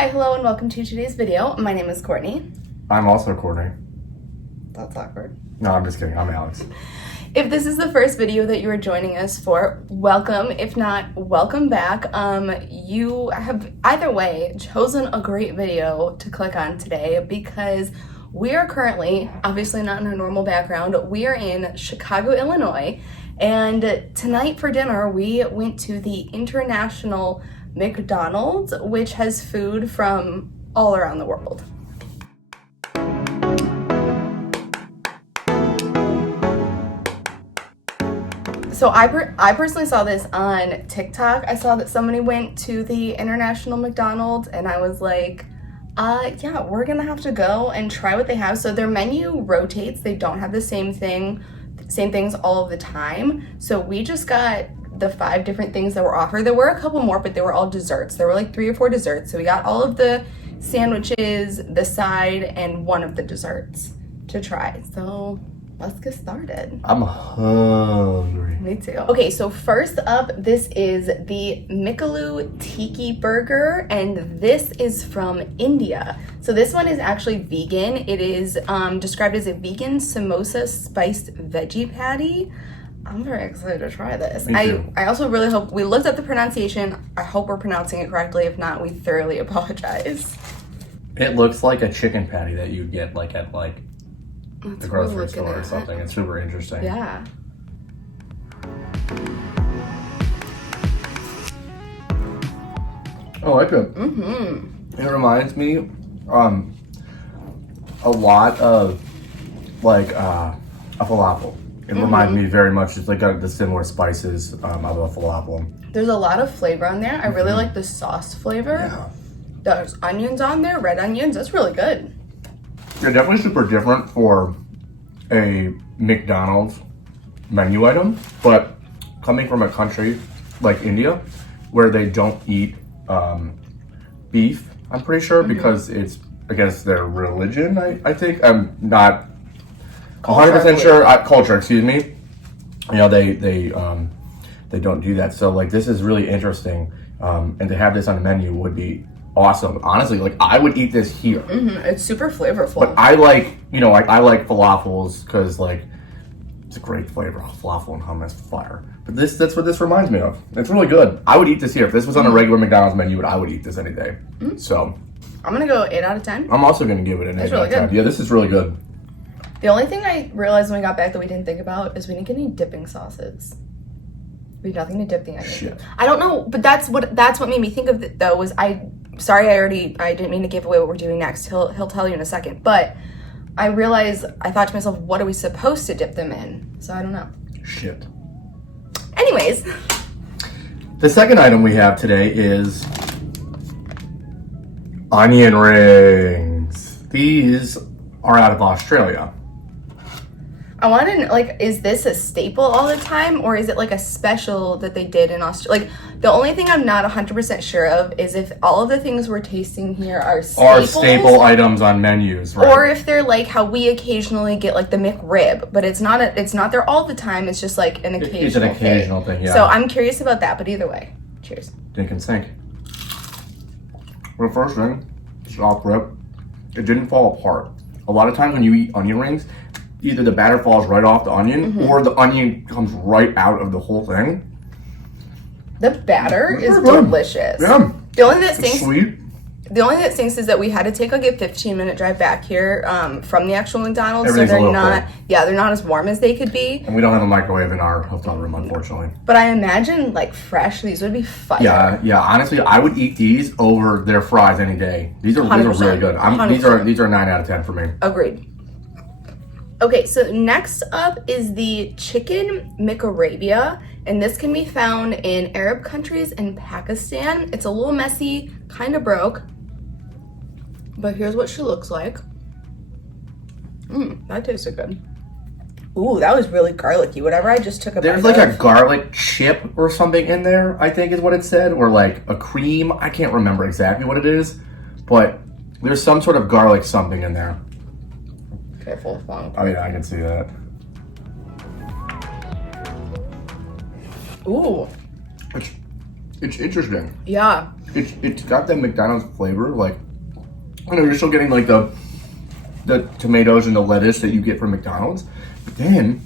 Hi, hello, and welcome to today's video. My name is Courtney. I'm also Courtney. That's awkward. No, I'm just kidding. I'm Alex. If this is the first video that you are joining us for, welcome. If not, welcome back. You have either way chosen a great video to click on today because we are currently, obviously not in our normal background, we are in Chicago, Illinois, and tonight for dinner we went to the International McDonald's, which has food from all around the world. So I personally saw this on TikTok. I saw that somebody went to the International McDonald's and I was like, yeah, we're gonna have to go and try what they have. So their menu rotates. They don't have the same things all of the time. So we just got the 5 different things that were offered. There were a couple more, but they were all desserts. There were like 3 or 4 desserts. So we got all of the sandwiches, the side, and one of the desserts to try. So let's get started. I'm hungry. Me too. Okay, so first up, this is the Mikaloo Tiki Burger, and this is from India. So this one is actually vegan. It is described as a vegan samosa spiced veggie patty. I'm very excited to try this. Me too. I also really hope, we looked at the pronunciation. I hope we're pronouncing it correctly. If not, we thoroughly apologize. It looks like a chicken patty that you'd get like at like That's the grocery what we're store looking or at. something. It's super interesting. Yeah. I like it. Mm-hmm. It reminds me a lot of like a falafel. It reminds me very much, it's like the similar spices of a falafel. There's a lot of flavor on there. I really like the sauce flavor. Yeah. There's onions on there, red onions. That's really good. They're definitely super different for a McDonald's menu item, but coming from a country like India, where they don't eat beef, I'm pretty sure, because it's against their religion, I think. I'm not 100% sure. Culture, excuse me. You know, they don't do that. So, like, this is really interesting. And to have this on the menu would be awesome. Honestly, like, I would eat this here. It's super flavorful. But I like, you know, I like falafels because, like, it's a great flavor. Falafel and hummus, fire. But that's what this reminds me of. It's really good. I would eat this here. If this was on a regular McDonald's menu, I would eat this any day. So I'm going to go 8 out of 10. I'm also going to give it an 8 out of 10. good. Yeah, this is really good. The only thing I realized when we got back that we didn't think about is we didn't get any dipping sauces. We had nothing to dip the onion. Shit. I don't know, but that's what made me think of it, though, was I didn't mean to give away what we're doing next. He'll tell you in a second. But I realized, I thought to myself, what are we supposed to dip them in? So I don't know. Shit. Anyways. The second item we have today is onion rings. These are out of Australia. I want to know, like, is this a staple all the time, or is it like a special that they did in Australia? Like, the only thing I'm not 100% sure of is if all of the things we're tasting here are staples, staple items on menus, right? or if they're like how we occasionally get like the McRib, but it's not there all the time. It's just like an occasional. It's an occasional thing, yeah. So I'm curious about that. But either way, cheers. Dink and sink. Well, the first thing, just off rip, it didn't fall apart. A lot of times when you eat onion rings, either the batter falls right off the onion or the onion comes right out of the whole thing. The batter is Very good. delicious. Yeah. The only thing that It's stinks. sweet. The only thing that stinks is that we had to take like a 15-minute drive back here from the actual McDonald's, Everything's so a they're little not. cold. Yeah, they're not as warm as they could be. And we don't have a microwave in our hotel room, unfortunately. But I imagine like fresh, these would be fire. Yeah. Honestly, I would eat these over their fries any day. These are 100%. really good. These are 9 out of 10 for me. Agreed. Okay, so next up is the chicken McArabia, and this can be found in Arab countries and Pakistan. It's a little messy, kind of broke, but here's what she looks like. That tasted good. Ooh, that was really garlicky. Whatever I just took a There's bite like a of. garlic chip or something in there, I think is what it said, or like a cream. I can't remember exactly what it is, but there's some sort of garlic something in there. Careful with long. I mean, I can see that. Ooh, It's interesting. yeah. it's got that McDonald's flavor. Like, you know, you're still getting like the tomatoes and the lettuce that you get from McDonald's, but then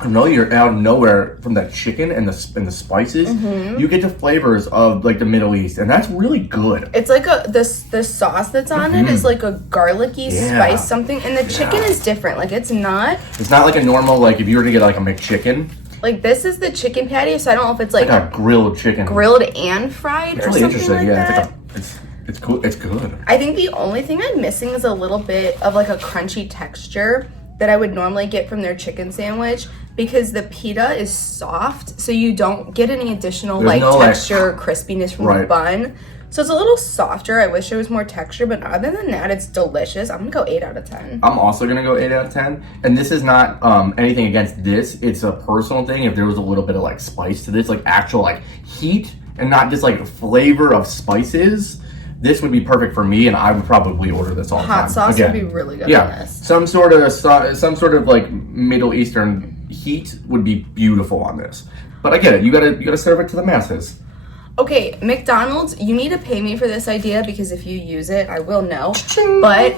I know you're out of nowhere from that chicken and the spices. You get the flavors of like the Middle East, and that's really good. It's like the sauce that's on it is like a garlicky spice something, and the chicken is different. Like it's not like a normal, like if you were to get like a McChicken. Like this is the chicken patty, so I don't know if it's like a grilled chicken, grilled and fried it's or really something interesting. like that. It's cool. It's good. I think the only thing I'm missing is a little bit of like a crunchy texture that I would normally get from their chicken sandwich, because the pita is soft, so you don't get any additional texture or crispiness from the bun. So it's a little softer. I wish there was more texture, but other than that, it's delicious. I'm gonna go 8 out of 10. I'm also gonna go 8 out of 10. And this is not anything against this. It's a personal thing. If there was a little bit of like spice to this, like actual like heat and not just like flavor of spices, this would be perfect for me, and I would probably order this all the time. Hot sauce would be really good on this. Some sort of like Middle Eastern heat would be beautiful on this. But I get it. You gotta serve it to the masses. Okay, McDonald's, you need to pay me for this idea, because if you use it, I will know. But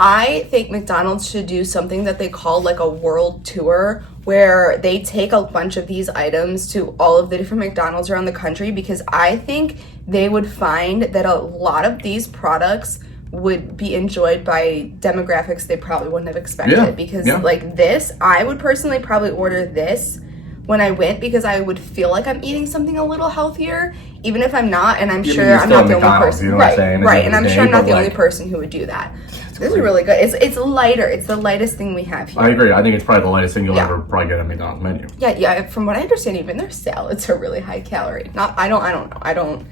I think McDonald's should do something that they call like a world tour, where they take a bunch of these items to all of the different McDonald's around the country, because I think they would find that a lot of these products would be enjoyed by demographics they probably wouldn't have expected. Because like this, I would personally probably order this when I went, because I would feel like I'm eating something a little healthier, even if I'm not, and I'm sure I'm not the only person. You know what I'm saying? Right, and I'm sure I'm not the only person who would do that. This is really good. It's lighter. It's the lightest thing we have here. I agree. I think it's probably the lightest thing you'll ever probably get at McDonald's menu. Yeah. From what I understand, even their salads are really high calorie. I don't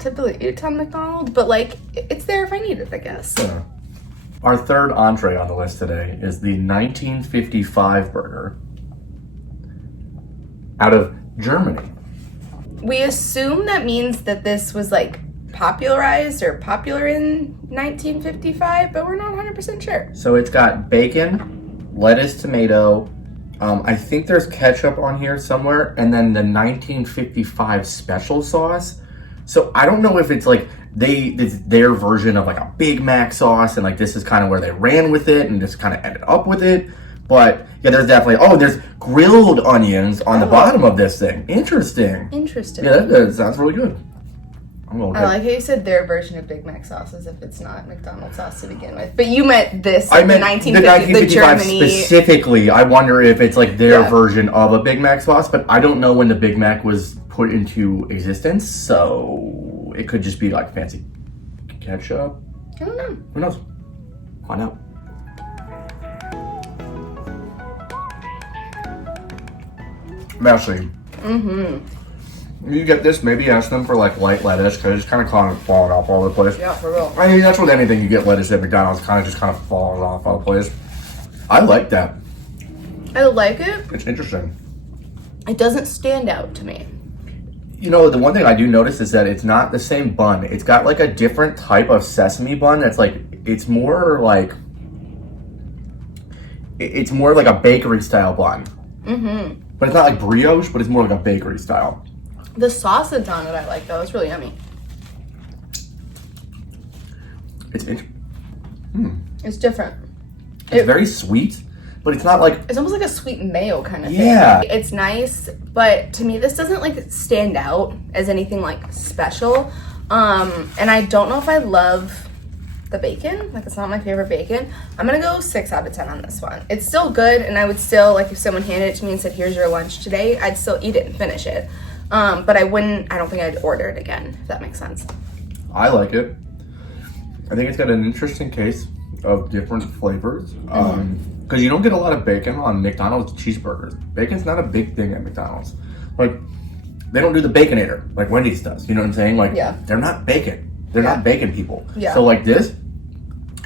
typically eat a ton of McDonald's, but like it's there if I need it, I guess. Yeah. Our third entree on the list today is the 1955 burger out of Germany. We assume that means that this was like popularized or popular in 1955, but we're not 100% sure. So it's got bacon, lettuce, tomato, I think there's ketchup on here somewhere, and then the 1955 special sauce. So I don't know if it's like it's their version of like a Big Mac sauce, and like this is kind of where they ran with it and just kind of ended up with it. But yeah, there's definitely, there's grilled onions on the bottom of this thing. Interesting. Yeah, that sounds really good. I like how you said their version of Big Mac sauce, as if it's not McDonald's sauce to begin with. But you meant this, I meant the 1955 specifically. I wonder if it's like their version of a Big Mac sauce, but I don't know when the Big Mac was put into existence, so it could just be like fancy ketchup. I don't know. Who knows? Find out. Messy. You get this, maybe ask them for like light lettuce, because it's kind of falling off all over the place. Yeah, for real. I mean, that's with anything you get lettuce at McDonald's, kind of falls off all the place. I like that. I like it. It's interesting. It doesn't stand out to me. You know, the one thing I do notice is that it's not the same bun. It's got like a different type of sesame bun that's like, it's more like a bakery style bun. But it's not like brioche, but it's more like a bakery style. The sauce that's on it I like though. It's really yummy. It's It's different. It's very sweet, but it's not like... It's almost like a sweet mayo kind of thing. Yeah. It's nice, but to me this doesn't like stand out as anything like special. And I don't know if I love the bacon. Like, it's not my favorite bacon. I'm gonna go 6 out of 10 on this one. It's still good, and I would still, like, if someone handed it to me and said, here's your lunch today, I'd still eat it and finish it. But I don't think I'd order it again, if that makes sense. I like it. I think it's got an interesting case of different flavors. Because you don't get a lot of bacon on McDonald's cheeseburgers. Bacon's not a big thing at McDonald's. Like, they don't do the Baconator like Wendy's does. You know what I'm saying? Like, they're not bacon. They're not bacon people. Yeah. So like this,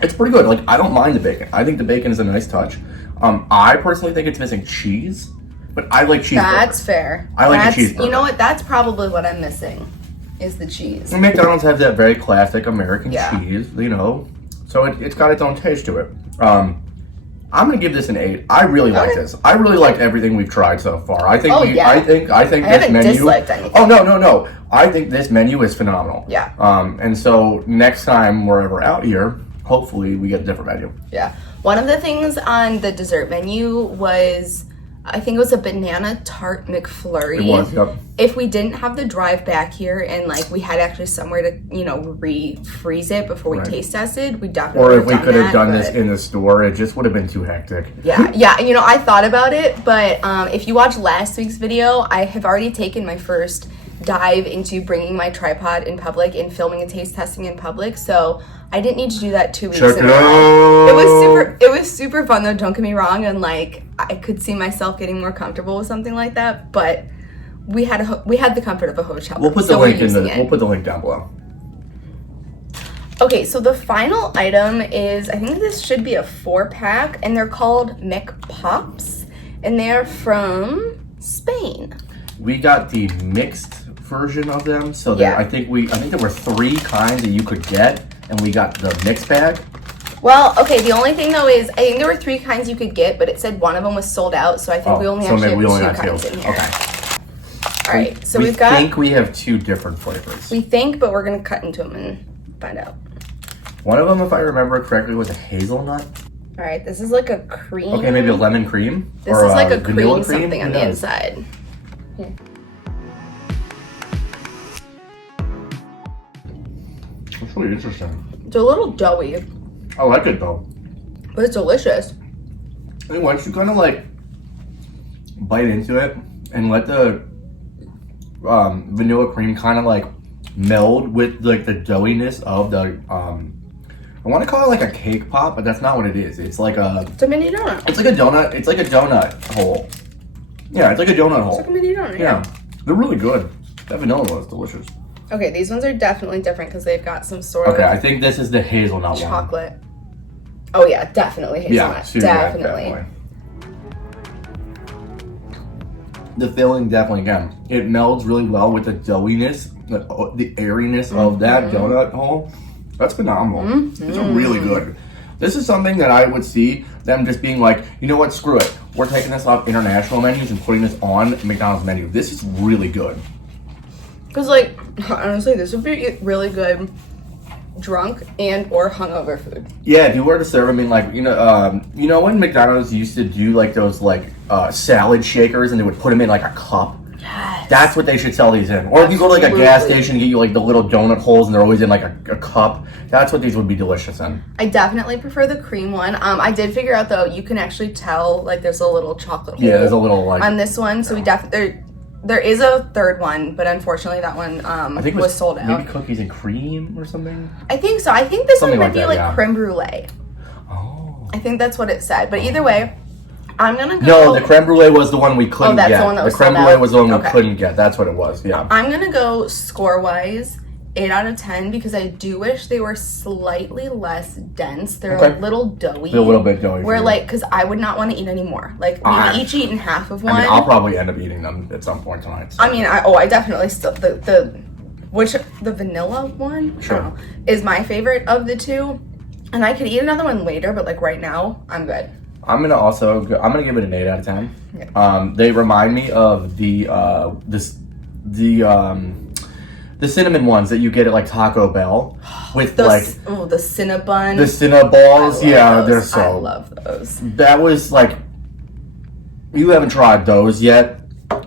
it's pretty good. Like, I don't mind the bacon. I think the bacon is a nice touch. I personally think it's missing cheese, but I like cheeseburgers. That's fair. I like a cheeseburger. You know what? That's probably what I'm missing, is the cheese. And McDonald's has that very classic American cheese, you know. So it's got its own taste to it. I'm gonna give this an 8. I really like this. I really liked everything we've tried so far. I think I think I this haven't menu. disliked anything. Oh no. I think this menu is phenomenal. Yeah. And so next time we're ever out here, hopefully we get a different menu. Yeah. One of the things on the dessert menu was, I think it was a banana tart McFlurry. It was, yep. If we didn't have the drive back here and like we had actually somewhere to, refreeze it before we taste tested, we definitely Or if we could have done this in the store, it just would have been too hectic. Yeah. I thought about it, but if you watch last week's video, I have already taken my first dive into bringing my tripod in public and filming a taste testing in public, so I didn't need to do that 2 weeks Check in it a row. out. It was super fun though, don't get me wrong, and like I could see myself getting more comfortable with something like that, but we had the comfort of a hotel room. We'll put the link down below. Okay, so the final item is, I think this should be a 4-pack, and they're called McPops, and they're from Spain. We got the mixed version of them, so I think there were 3 kinds that you could get, and we got the mixed bag. Well, okay, the only thing though is, I think there were 3 kinds you could get, but it said one of them was sold out, so I think we only have 2 kinds in here. Okay. All right, so we we've got... I think we have 2 different flavors. We think, but we're going to cut into them and find out. One of them, if I remember correctly, was a hazelnut. All right, this is like a cream. Okay, maybe a lemon cream. This is like a cream something on the inside. Here. That's really interesting. It's a little doughy. I like it though. But it's delicious. And once you kind of like bite into it and let the vanilla cream kind of like meld with like the doughiness of the I want to call it like a cake pop, but that's not what it is. It's like it's a mini donut. It's like a donut. It's like a donut hole. Yeah, it's like a donut hole. It's like a mini donut. Yeah, they're really good. That vanilla one is delicious. Okay, these ones are definitely different because they've got some sort of... Okay, I think this is the hazelnut chocolate. Oh yeah, definitely hazelnut. Yeah, definitely. The filling definitely, again, it melds really well with the doughiness, the airiness of that donut hole. That's phenomenal. It's really good. This is something that I would see them just being like, you know what, screw it. We're taking this off international menus and putting this on McDonald's menu. This is really good. Because, like, honestly, this would be really good drunk and or hungover food. Yeah, if you were to serve them in, like, you know when McDonald's used to do, like, those, like, salad shakers and they would put them in, like, a cup? Yes. That's what they should sell these in. Or if you go to, like, a gas station and get you, like, the little donut holes and they're always in, like, a cup. That's what these would be delicious in. I definitely prefer the cream one. I did figure out, though, you can actually tell, like, there's a little chocolate hole. Yeah, there's a little, like... on this one, so we definitely... There is a third one, but unfortunately that one I think was sold out. Maybe cookies and cream or something? I think so. I think this Something one might like be that, like creme brulee. Oh. I think that's what it said. But either way, I'm going to go... No, the creme brulee was the one we couldn't get. That's the one that was the creme sold brulee out? was the one we couldn't get. That's what it was, yeah. I'm going to go score-wise 8 out of 10 because I do wish they were slightly less dense. They're a little doughy. They're a little bit doughy. Where like, because I would not want to eat any more. Like, we've each eaten half of one. I mean, I'll probably end up eating them at some point tonight. So. I mean, I definitely still, the vanilla one? Sure. Is my favorite of the 2. And I could eat another one later, but like right now, I'm good. I'm gonna give it an 8 out of 10. Yeah. They remind me of the cinnamon ones that you get at like Taco Bell with the Cinnabon. The Cinnaballs, yeah, those. they're so... I love those. That was like, you haven't tried those yet,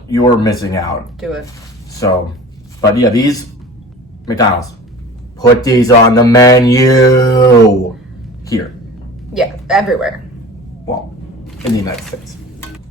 you're missing out. Do it. So, but yeah, these, McDonald's, put these on the menu. Here. Yeah, everywhere. Well, in the United States.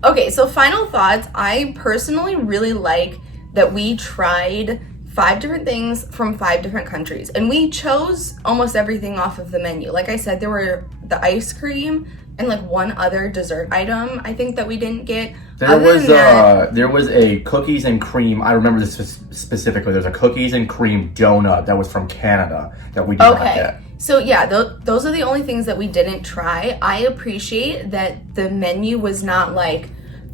Okay, so final thoughts. I personally really like that we tried 5 different things from 5 different countries. And we chose almost everything off of the menu. Like I said, there were the ice cream and like one other dessert item I think that we didn't get. There was a cookies and cream, I remember this specifically, there's a cookies and cream donut that was from Canada that we did not get. So yeah, those are the only things that we didn't try. I appreciate that the menu was not like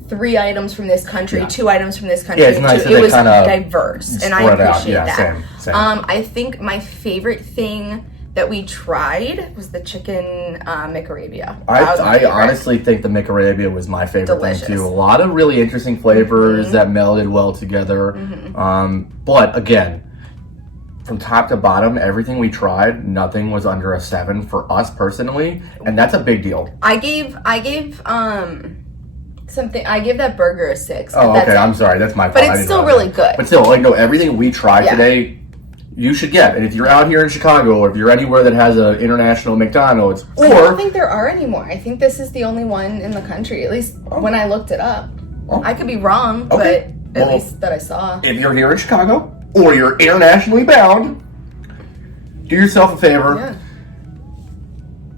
3 items from this country, 2 items from this country. Yeah, it's nice it was diverse, and I appreciate that. Same. I think my favorite thing that we tried was the chicken McArabia. That was my I favorite. honestly think the McArabia was my favorite Delicious. thing too. A lot of really interesting flavors that melded well together. But again, from top to bottom, everything we tried, nothing was under a 7 for us personally, and that's a big deal. I gave something. I gave that burger a 6. Oh, That's okay. it. I'm sorry. That's my fault. But I it's didn't still know really that. good. But still, like, no, everything we tried Yeah. today, you should get. And if you're out here in Chicago, or if you're anywhere that has an International McDonald's, I don't or think there are anymore. I think this is the only one in the country, at least when I looked it up. I could be wrong, Okay. but at Well, least that I saw. if you're here in Chicago, or you're internationally bound, do yourself a favor. Yeah.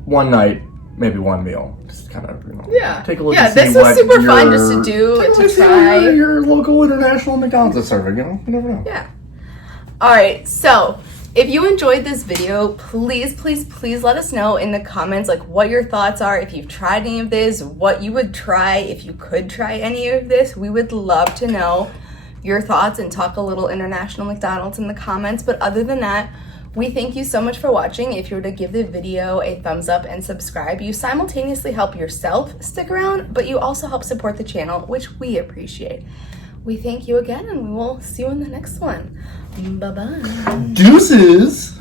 One night, maybe one meal. Just kind of, Yeah. take a look Yeah, and see this was what super fun just to your- do, take a to look see what try. your local International McDonald's is serving, you never know. Yeah. All right. So if you enjoyed this video, please, please, please let us know in the comments, like what your thoughts are. If you've tried any of this, what you would try if you could try any of this. We would love to know your thoughts and talk a little International McDonald's in the comments. But other than that, we thank you so much for watching. If you were to give the video a thumbs up and subscribe, you simultaneously help yourself stick around, but you also help support the channel, which we appreciate. We thank you again, and we will see you in the next one. Bye-bye. Deuces!